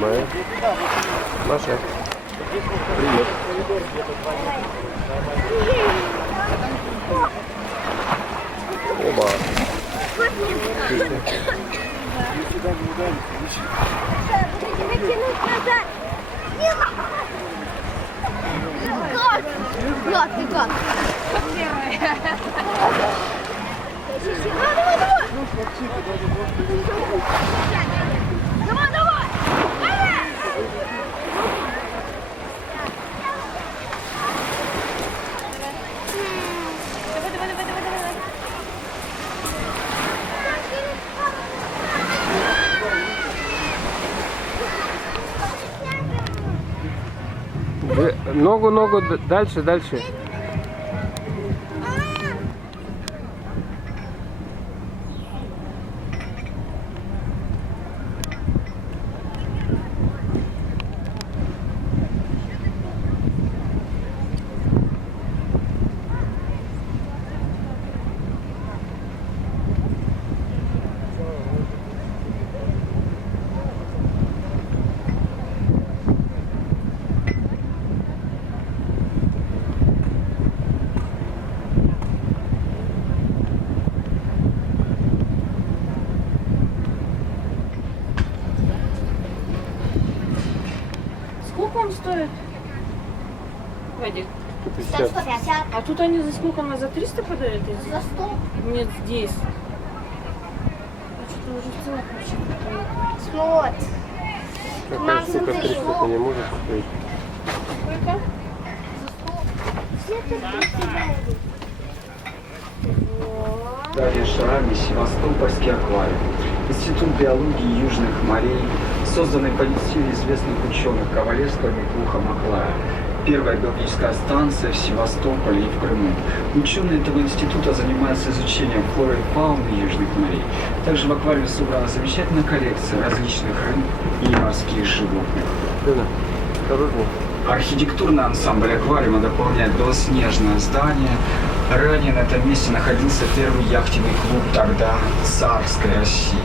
Майя. Маша. Привет. Оба. Влад, ты как? Давай, давай! Ногу, дальше, дальше. Сколько он стоит? Вадик. 150. 150. А тут они за сколько? За 300 подают? За 100. Нет, здесь. А что-то уже в целом вообще. Вот. Какая штука 300, ты не можешь купить. Сколько? Дарья Шарами, Севастопольский аквариум. Институт биологии южных морей, созданный по инициативе известных ученых Ковалевского и Глуха Маклая. Первая биологическая станция в Севастополе и в Крыму. Ученые этого института занимаются изучением флоры и фауны южных морей. Также в аквариуме собрана замечательная коллекция различных рыб и морских животных. Сына, осторожней. Архитектурный ансамбль аквариума дополняет белоснежное здание. Ранее на этом месте находился первый яхтенный клуб тогда царской России.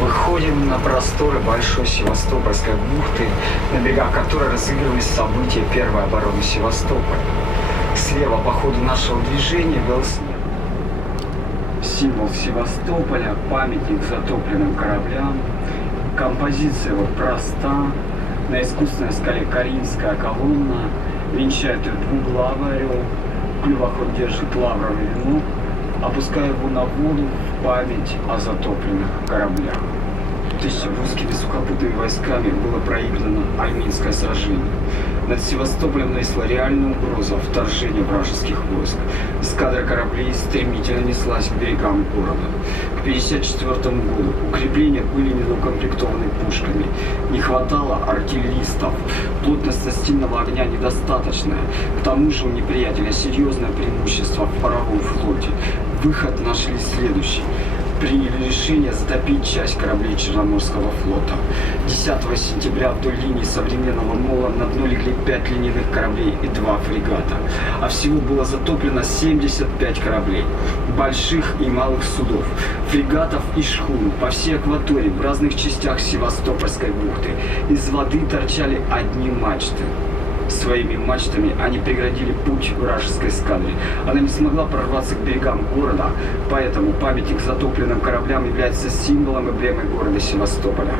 Выходим на просторы большой Севастопольской бухты, на берегах которой разыгрывались события первой обороны Севастополя. Слева по ходу нашего движения белоснег. Символ Севастополя, памятник затопленным кораблям. Композиция его проста. На искусственной скале Каринская колонна венчает ее двуглавый орел. В клювах он держит лавровый венок, опуская его на воду в память о затопленных кораблях. В 1000 русскими сухопутными войсками было проиграно Альминское сражение. Над Севастополем нависла реальная угроза вторжения вражеских войск. Эскадра кораблей стремительно неслась к берегам города. К 1954 году укрепления были недоукомплектованы пушками. Не хватало артиллеристов. Плотность настильного огня недостаточная. К тому же у неприятеля серьезное преимущество в паровом флоте. Выход нашли следующий. Приняли решение затопить часть кораблей Черноморского флота. 10 сентября вдоль линии современного мола на дно легли 5 линейных кораблей и 2 фрегата. А всего было затоплено 75 кораблей, больших и малых судов, фрегатов и шхун по всей акватории в разных частях Севастопольской бухты. Из воды торчали одни мачты. Своими мачтами они преградили путь вражеской эскадре. Она не смогла прорваться к берегам города, поэтому памятник затопленным кораблям является символом эмблемы города Севастополя.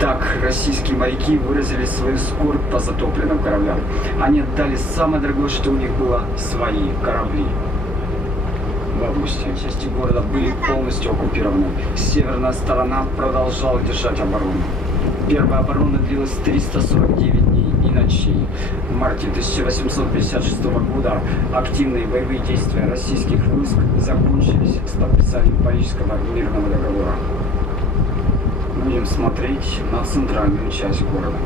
Так российские моряки выразили свою скорбь по затопленным кораблям. Они отдали самое дорогое, что у них было – свои корабли. В августе части города были полностью оккупированы. Северная сторона продолжала держать оборону. Первая оборона длилась 349 дней и ночей. В марте 1856 года активные боевые действия российских войск закончились с подписанием Парижского мирного договора. Будем смотреть на центральную часть города.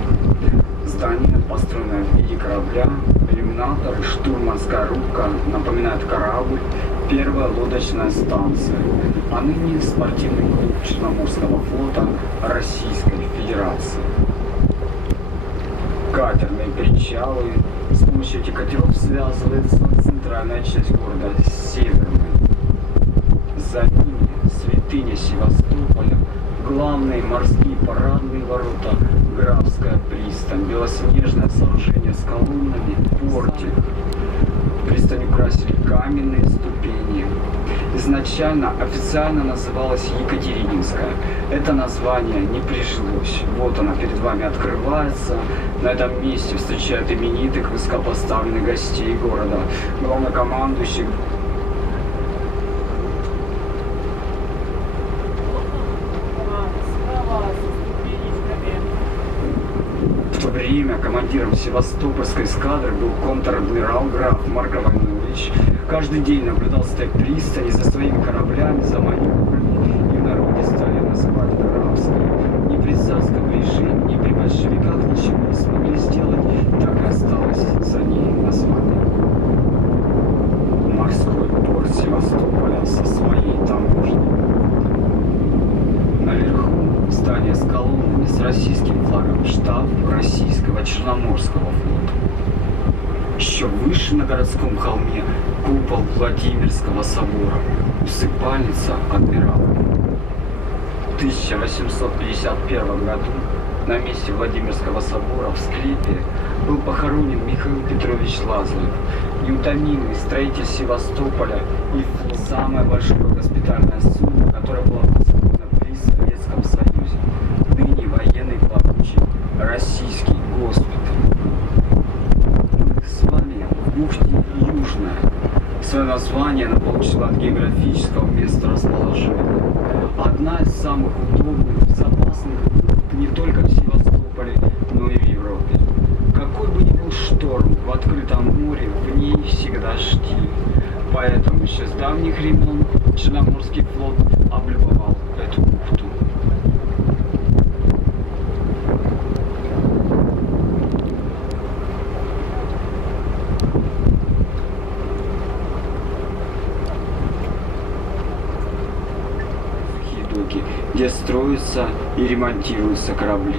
Здание, построенное в виде корабля, иллюминатор, штурманская рубка напоминает корабль, первая лодочная станция, а ныне спортивный клуб Черноморского флота Российской Федерации. Катерные причалы, с помощью этих катеров связывается центральная часть города с северной. За ними святыня Севастополя, главные морские парадные ворота Графская пристань, белоснежное сооружение с колоннами, портик. Пристань украсили каменные ступени. Изначально официально называлась Екатерининская. Это название не прижилось. Вот она перед вами открывается. На этом месте встречают именитых высокопоставленных гостей города. Главнокомандующий В то время командиром Севастопольской эскадры был контр-адмирал граф Марко Войнович. Каждый день наблюдал с этой пристани за своими кораблями, за маневрами, и в народе стали называть графской. Ни при царском режиме, ни при большевиках ничего не смогли сделать, так и осталось за ней название. Морской порт Севастополя со своей таможней. Наверху здание с колоннами с российским флагом, штаб российского Черноморского флота. Еще выше на городском холме купол Владимирского собора, усыпальница адмиралов. В 1851 году на месте Владимирского собора в склепе был похоронен Михаил Петрович Лазарев, неутомимый строитель Севастополя и самое большое госпитальное судно, которое было построено при Советском Союзе, ныне военный плавучий российский госпиталь. Мы с вами в бухте Южная. Свое название она получила от географического места расположения. Одна из самых удобных, безопасных бухт не только в Севастополе, но и в Европе. Какой бы ни был шторм в открытом море, в ней всегда штиль. Поэтому еще с давних времен Черноморский флот облюбовал эту бухту. Где строятся и ремонтируются корабли.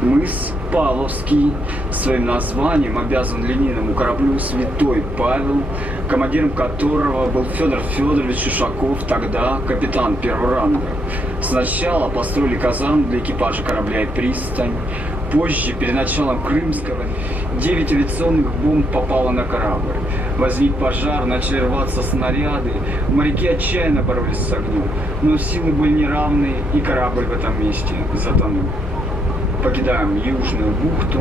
Мыс Павловский своим названием обязан линейному кораблю «Святой Павел», командиром которого был Федор Федорович Ушаков, тогда капитан первого ранга. Сначала построили казарму для экипажа корабля и пристань. Позже, перед началом Крымского, 9 авиационных бомб попало на корабль. Возник пожар, начали рваться снаряды. Моряки отчаянно боролись с огнем, но силы были неравны, и корабль в этом месте затонул. Покидаем Южную бухту,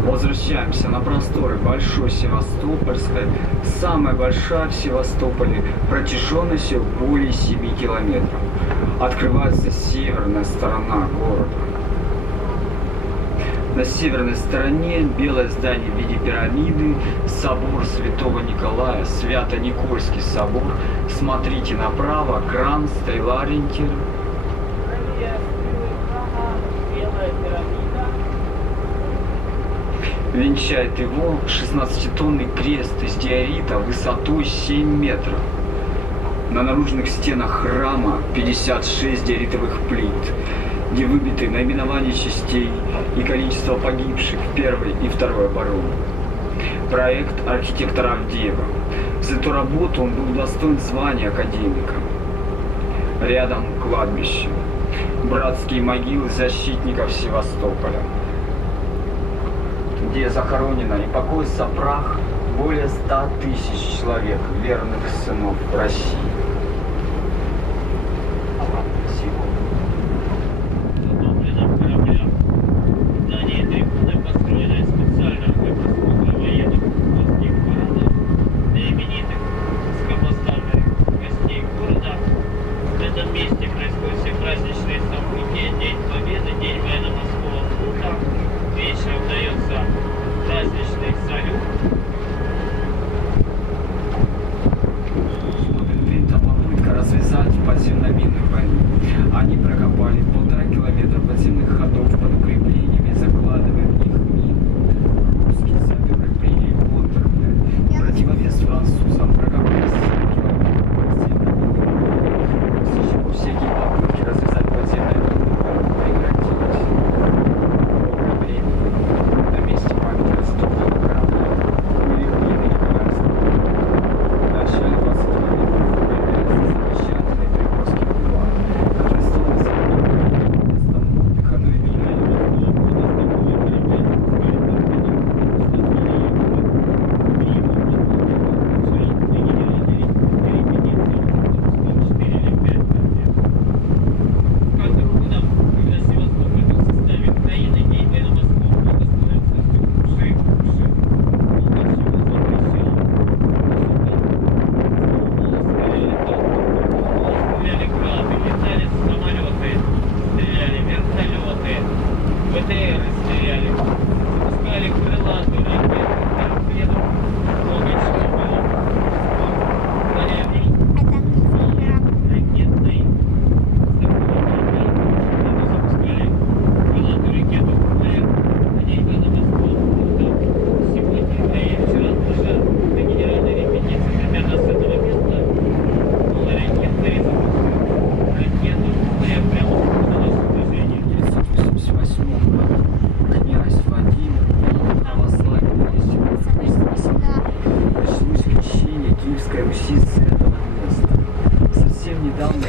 возвращаемся на просторы Большой Севастопольской, самая большая в Севастополе, протяженностью более 7 километров. Открывается северная сторона города. На северной стороне белое здание в виде пирамиды, собор Святого Николая, Свято-Никольский собор. Смотрите направо, кран, стрела-ориентир. Венчает его 16-тонный крест из диорита высотой 7 метров. На наружных стенах храма 56 диоритовых плит, где выбиты наименования частей и количество погибших в первой и второй обороне. Проект архитектора Авдеева. За эту работу он был удостоен звания академика. Рядом кладбище. Братские могилы защитников Севастополя, где захоронено и покоится прах более 100 тысяч человек, верных сынов России. Они прокопали 1,5 километра подземных ходов под укреплениями, закладывая в них мины. Русские саперы приняли контрбой. Противовес французам прокопали 7 километров подземных. После чего всякие попытки развязать подземные мины прекратились. Долгое время на месте памяти растоптанного корабля были руины Николаевского. В начале 20 километров появляется замечательный Приморский бульвар, который стал названием недавно.